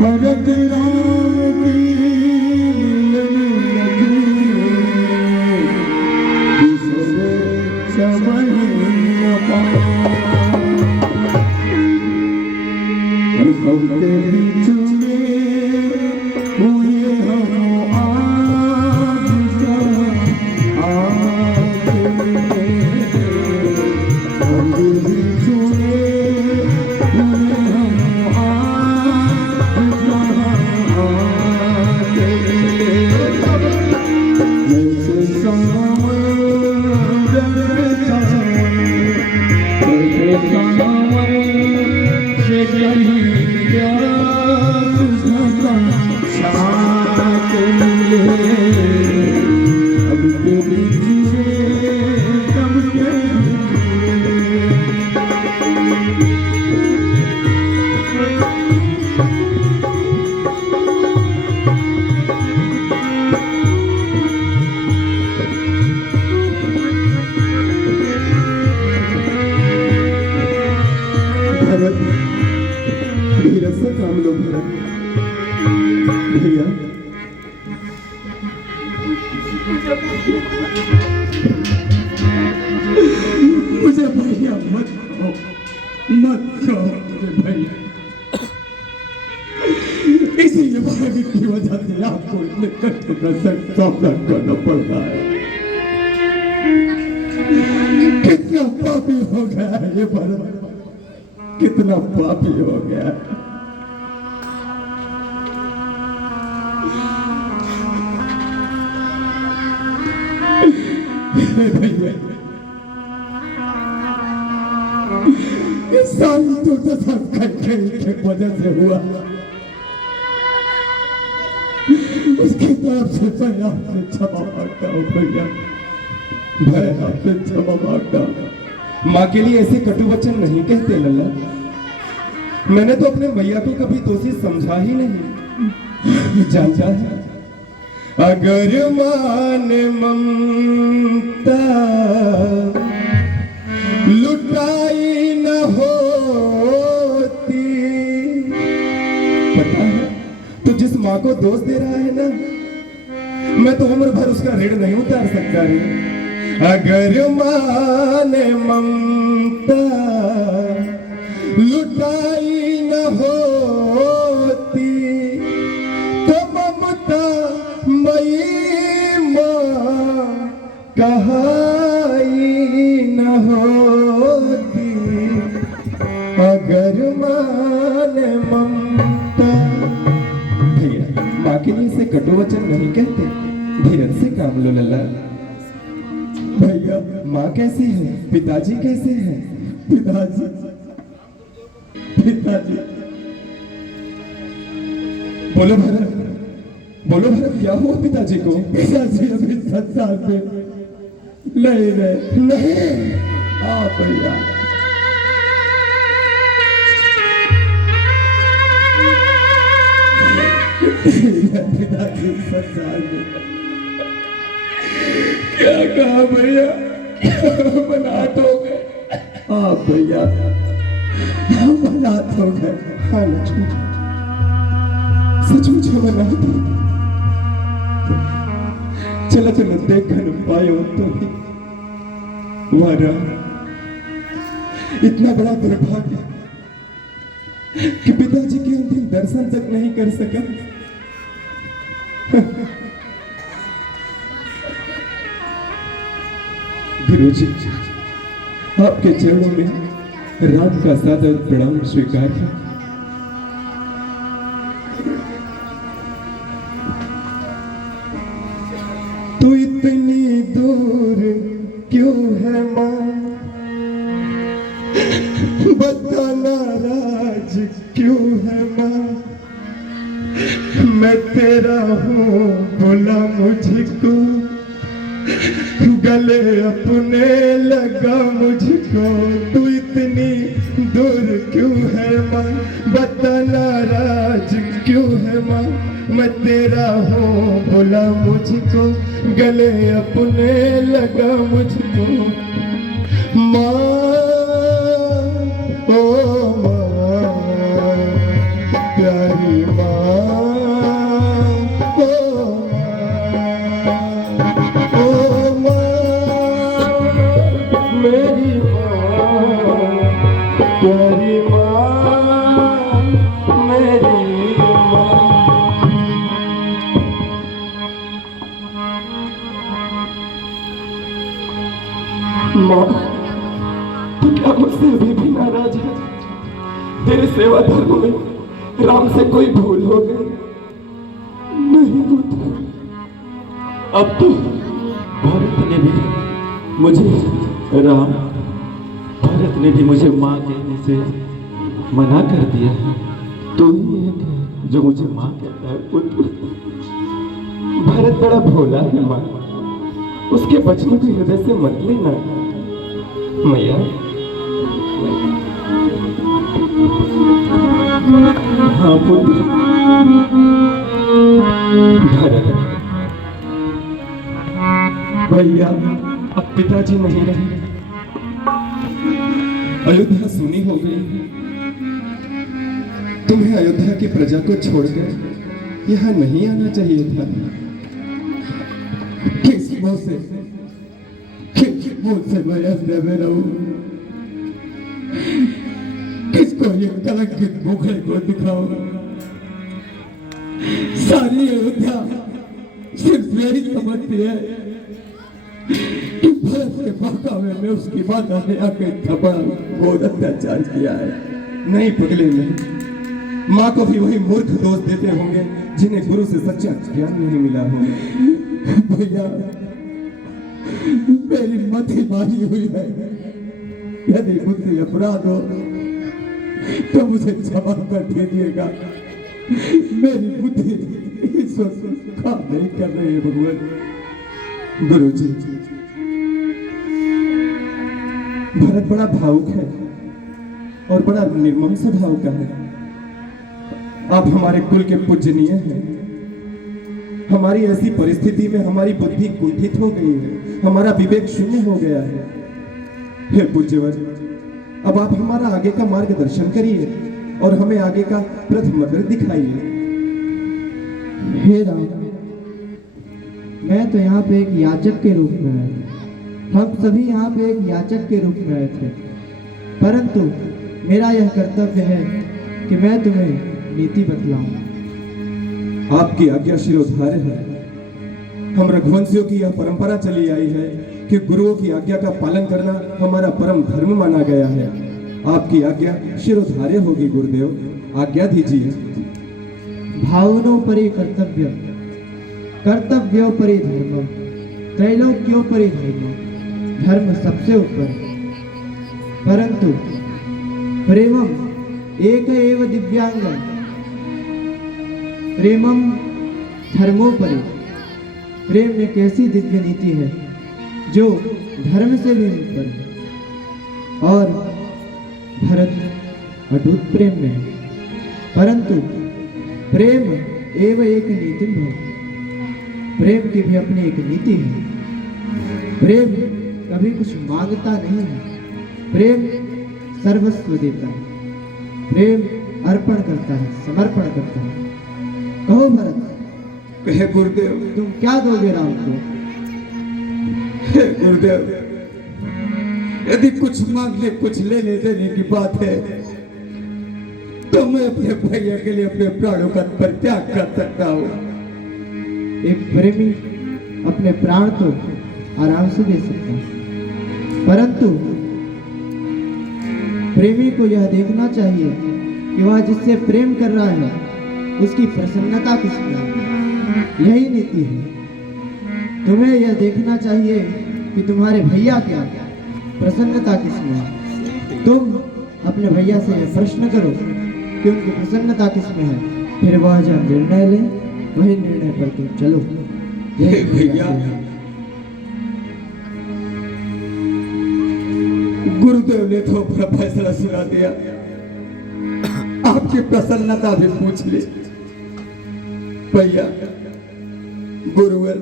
भगत राम की के बीच में हुए हम आज धीरज से काम लो भरत भैया। मुझे भैया मत कहो मुझे भैया। इसीलिए भाभी की वजह से आपको इतने कष्टों का सामना करना पड़ रहा है। कितना पापी हो गया है ये भरत, कितना पापी हो गया। सारी तो के वजह से हुआ, उसकी तरफ से मैं आपसे क्षमा मांगता हूँ भैया, मैं आपसे क्षमा मांगता हूँ। माँ के लिए ऐसे कटु वचन नहीं कहते लल्ला। मैंने तो अपने भैया को कभी दोषी समझा ही नहीं। जानता है अगर मान ममता लुटाई न होती, पता है तो जिस माँ को दोष दे रहा है ना, मैं तो उम्र भर उसका ऋण नहीं उतार सकता रे। अगर मान ममता लुटाई न होती तो ममता मई माँ कहाई न होती। अगर मान ममता, भैया माँ के लिए से कटु वचन नहीं कहते, धीरज से काम लो लल्ला। भैया माँ कैसी है, पिताजी कैसे हैं? पिताजी बोलो भरत, बोलो भरत, क्या हुआ पिताजी को? पिताजी अभी संसार पे नहीं रहे। नहीं हाँ भैया, पिताजी संसार में। क्या कहा भैया, बनात हो गए? हाँ भैया, बनात हो गए। हाँ लक्ष्मी, सचमुच बनात हो। चला चला देखकर पायो तो ही वारा, इतना बड़ा दुर्भाग्य कि पिताजी के अंतिम दर्शन तक नहीं कर सका। गुरुजी, आपके चरणों में रात का सादर प्रणाम स्वीकार है। तो इतनी दूर क्यों है माँ, बता नाराज क्यों है माँ। मैं तेरा हूँ बोला मुझको, गले अपने लगा मुझको। तू इतनी दूर क्यों है माँ, बता नाराज क्यों है माँ। मैं तेरा हूँ बोला मुझको, गले अपने लगा मुझको। माँ मुझसे अभी भी नाराज है। तेरे सेवा धर्म में राम से कोई भूल हो गई? नहीं पुत्र, अब तो भरत ने भी मुझे माँ कहने से मना कर दिया है। तू ही एक है जो मुझे माँ कहता है पुत्र। भरत बड़ा भोला है माँ, उसके बचने को हृदय से मत लेना मैया। हाँ पुत्र। भरत भैया, अब पिताजी नहीं रहे, अयोध्या सुनी हो गई। तुम्हें अयोध्या की प्रजा को छोड़कर यहाँ नहीं आना चाहिए था। किस मुंह से मैं अयोध्या में रहूं? किसको ये कलंकित मुखड़े को दिखाऊं? सारी अयोध्या सिर्फ यही समझती है कि भरत के बहकावे में उसकी माता ने आके थपड़ा बहुत अत्याचार किया है। नहीं पगले, नहीं। माँ को भी वही मूर्ख दोष देते होंगे जिन्हें गुरु से सच्चा ज्ञान नहीं मिला होगा। भैया, मेरी मति मारी हुई है। यदि मुझसे अपराध हो तो मुझे क्षमा कर दीजिएगा। मेरी बुद्धि ईश्वर काम नहीं कर रही है भगवान। गुरु जी, भरत बड़ा भावुक है और बड़ा निर्मम स्वभाव का है। आप हमारे कुल के पूजनीय हैं। हमारी ऐसी परिस्थिति में हमारी बुद्धि कुंठित हो गई है, हमारा विवेक शून्य हो गया है। हे पूज्यवर, अब आप हमारा आगे का मार्गदर्शन करिए और हमें आगे का प्रथम मार्ग दिखाइए। हे राम, मैं तो यहाँ पे एक याचक के रूप में आया। हम सभी यहाँ पे एक याचक के रूप में आए थे, परंतु मेरा यह कर्तव्य है कि मैं तुम्हें नीति बतलाऊं। आपकी आज्ञा शिरोधार्य है। हम रघुवंशियों की यह परंपरा चली आई है कि गुरुओं की आज्ञा का पालन करना हमारा परम धर्म माना गया है। आपकी आज्ञा शिरोधार्य होगी गुरुदेव, आज्ञा दीजिए। भावनोपरि कर्तव्य, कर्तव्योपरि धर्म, त्रैलोक्योपरि धर्म। धर्म सबसे ऊपर, परंतु प्रेमम एक एव दिव्यांगम, प्रेमम धर्मोपरि। प्रेम एक ऐसी दिव्य नीति है जो धर्म से भी ऊपर है। और भरत अटूट प्रेम में है, परंतु प्रेम एवं एक नीति भव। प्रेम की भी अपनी एक नीति है। प्रेम कभी कुछ मांगता नहीं है, प्रेम सर्वस्व देता है, प्रेम अर्पण करता है, समर्पण करता है। कहो भरत, कहे गुरुदेव, तुम क्या दोगे राम को? हे गुरुदेव, यदि कुछ मांगने कुछ लेने देने की बात है तो मैं अपने भैया के लिए अपने प्राणों का परित्याग कर सकता हूँ। एक प्रेमी अपने प्राण तो आराम से दे सकता है, परंतु प्रेमी को यह देखना चाहिए कि वह जिससे प्रेम कर रहा है उसकी प्रसन्नता किसमें है। यही नीति है। तुम्हें यह देखना चाहिए कि तुम्हारे भैया क्या प्रसन्नता किसमें है। तुम अपने भैया से यह प्रश्न करो कि उनकी प्रसन्नता किसमें है, फिर वह जब निर्णय ले वही निर्णय पर तुम चलो। हे भैया, गुरुदेव ने तो अपना फैसला सुना दिया, आपकी प्रसन्नता भी पूछ ली। भैया, गुरुवर,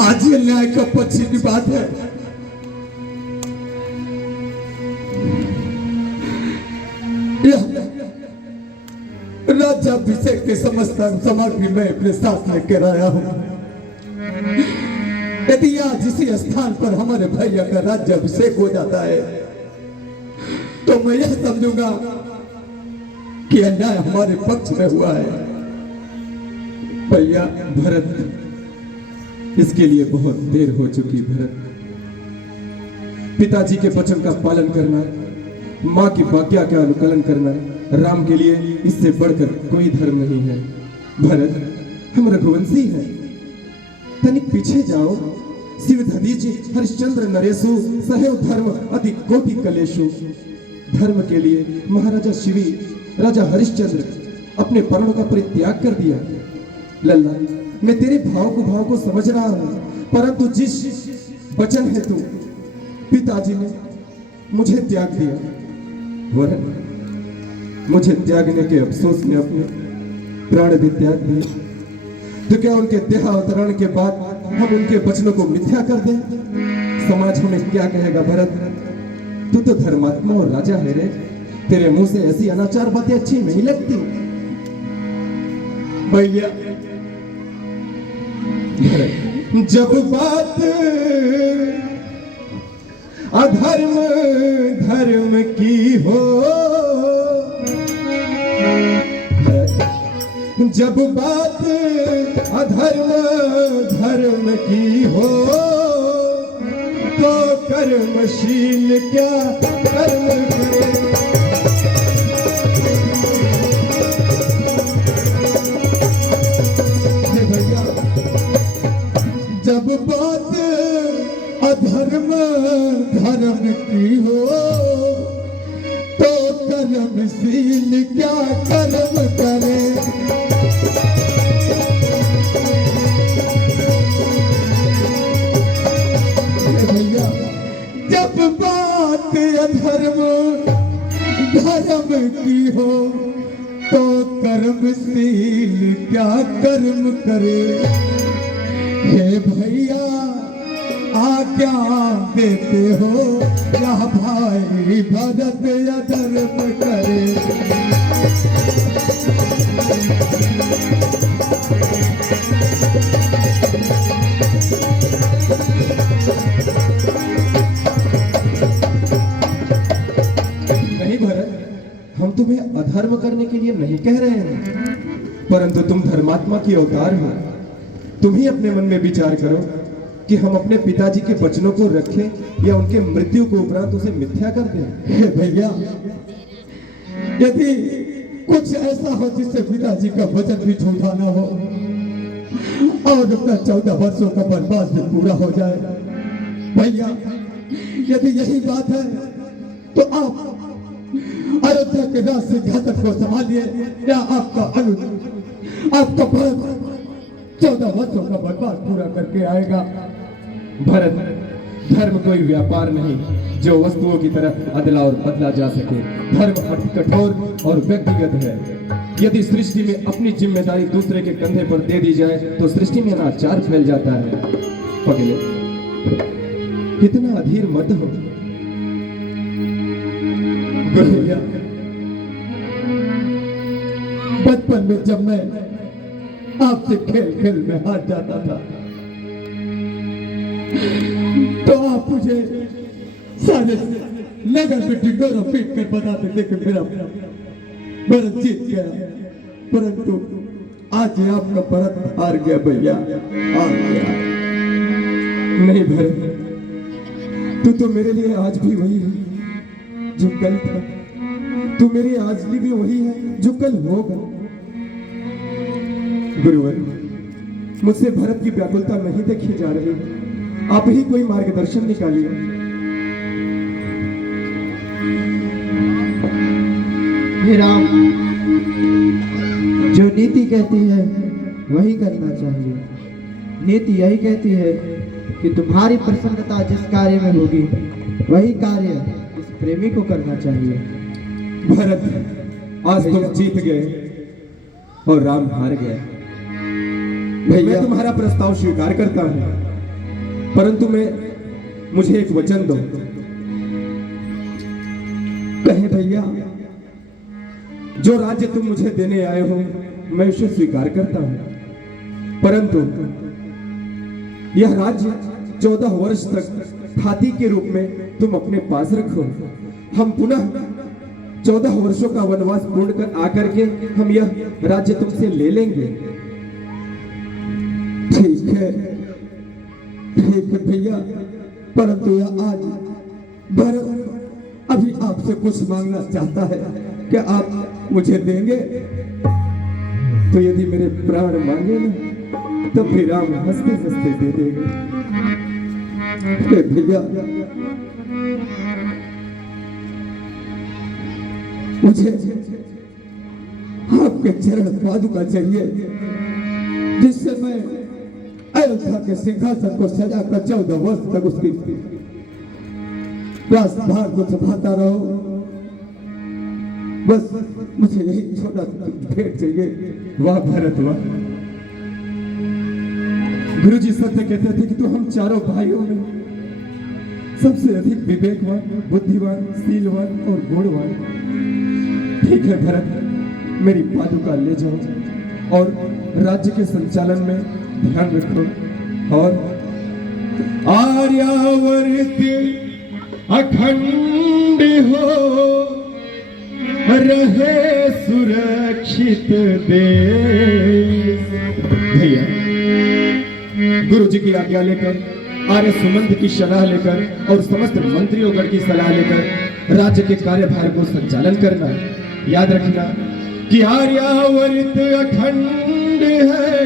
आज ये न्याय का पक्ष की बात है। राज्याभिषेक के समस्त सामग्री मैं अपने साथ लेकर आया हूं। यदि आज इसी स्थान पर हमारे भैया का राज्याभिषेक हो जाता है तो मैं यह समझूंगा कि अन्याय हमारे पक्ष में हुआ है। भैया भरत, इसके लिए बहुत देर हो चुकी। भरत, पिताजी के वचन का पालन करना, माँ की आज्ञा का अनुकरण करना राम के लिए इससे बढ़कर कोई धर्म नहीं है। भरत, हम रघुवंशी हैं। तनिक पीछे जाओ। शिव दधीचि हरिश्चंद्र नरेशु सहैव धर्म अति कोटि कलेशु। धर्म के लिए महाराजा शिवी राजा हरिश्चंद्र अपने प्राणों का परित्याग कर दिया। लल्ला, मैं तेरे भाव को समझ रहा हूं, परंतु जिस वचन हेतु पिताजी ने मुझे त्याग दिया, वरन मुझे त्यागने के अफसोस में अपने प्राण भी त्याग दिए, तो क्या उनके देहावतरण के बाद हम उनके वचनों को मिथ्या कर दें? समाज हमें क्या कहेगा? भरत, तू तो धर्मात्मा और राजा है रे, तेरे मुंह से ऐसी अनाचार बातें अच्छी नहीं लगती। भैया, जब बात अधर्म धर्म की हो, जब बात अधर्म धर्म की हो, तो कर्मशील क्या कर्म करे। भैया, जब बात अधर्म धर्म की हो, तो कर्मशील क्या कर्म करे। भैया, जब बात अधर्म धर्म की हो, तो कर्मशील क्या कर्म करे। हे भैया, आज्ञा देते हो या भाई भरत अधर्म करे। नहीं भरत, हम तुम्हें अधर्म करने के लिए नहीं कह रहे हैं, परंतु तुम धर्मात्मा की अवतार हो। तुम ही अपने मन में विचार करो कि हम अपने पिताजी के वचनों को रखें या उनके मृत्यु को उपरांत उसे मिथ्या कर दें। भैया, यदि कुछ ऐसा हो जिससे पिताजी का वचन भी झूठा ना हो और अपना 14 वर्षों का वनवास भी पूरा हो जाए, भैया यदि यही बात है तो आप अयोध्या के राज सिंहासन को संभालिए या आपका आपका भरत 14 वर्षों का वनवास पूरा करके आएगा। भरत, धर्म कोई व्यापार नहीं जो वस्तुओं की तरह अदला और बदला जा सके। धर्म अति कठोर और व्यक्तिगत है। यदि सृष्टि में अपनी जिम्मेदारी दूसरे के कंधे पर दे दी जाए तो सृष्टि में अनाचार फैल जाता है। पगले, इतना अधीर मत हो। बचपन में जब मैं आपसे खेल खेल में हार जाता था तो आप मुझे सारे नगर में ढिंढोरा पीट कर बताते थे कि मेरा भरत जीत गया, परंतु आज ये आपका भरत हार गया। भैया, हार गया। नहीं भरत, तू तो मेरे लिए आज भी वही है जो कल था। तू मेरी आज भी वही है जो कल होगा। गुरुवर, मुझसे भरत की व्याकुलता नहीं देखी जा रही, आप ही कोई मार्गदर्शन निकालिए। हे राम, जो नीति कहती है वही करना चाहिए। नीति यही कहती है कि तुम्हारी प्रसन्नता जिस कार्य में होगी वही कार्य इस प्रेमी को करना चाहिए। भरत, आज तुम जीत गए और राम हार गए। मैं तुम्हारा प्रस्ताव स्वीकार करता हूं, परंतु मुझे एक वचन दो। कहे भैया, जो राज्य तुम मुझे देने आए हो मैं उसे स्वीकार करता हूं, परंतु यह राज्य 14 वर्ष तक खाती के रूप में तुम अपने पास रखो। हम पुनः 14 वर्षों का वनवास पूर्ण कर आकर के हम यह राज्य तुमसे ले लेंगे। ठीक है भैया, परंतु यह आज आपसे कुछ मांगना चाहता है, क्या आप मुझे देंगे? तो यदि मेरे प्राण मांगे ना तो फिर राम हंसते हंसते दे देंगे। हे भैया, मुझे आपके चरण पादुका चाहिए, जिससे मैं अयोध्या के सिंहासन को सजा कर 14 वर्ष तक उसकी भार को संभालता रहो। बस मुझे यही छोटा भेंट चाहिए। वाह भरत वाह। गुरुजी सत्य कहते थे कि तू हम चारों भाइयों में सबसे अधिक विवेकवान, बुद्धिवान, शीलवान और गुणवान। ठीक है भरत, मेरी पादुका ले जाओ और राज्य के संचालन में ध्यान रखो। और आर्यावर्त अखंड हो, रहे सुरक्षित देश। भैया, गुरु जी की आज्ञा लेकर, आर्य सुमंत की सलाह लेकर और समस्त मंत्रियों की सलाह लेकर राज्य के कार्यभार को संचालन करना। याद रखना कि आर्यावर्त अखंड है,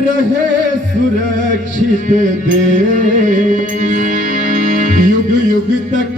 रहे सुरक्षित देश। युग युग तक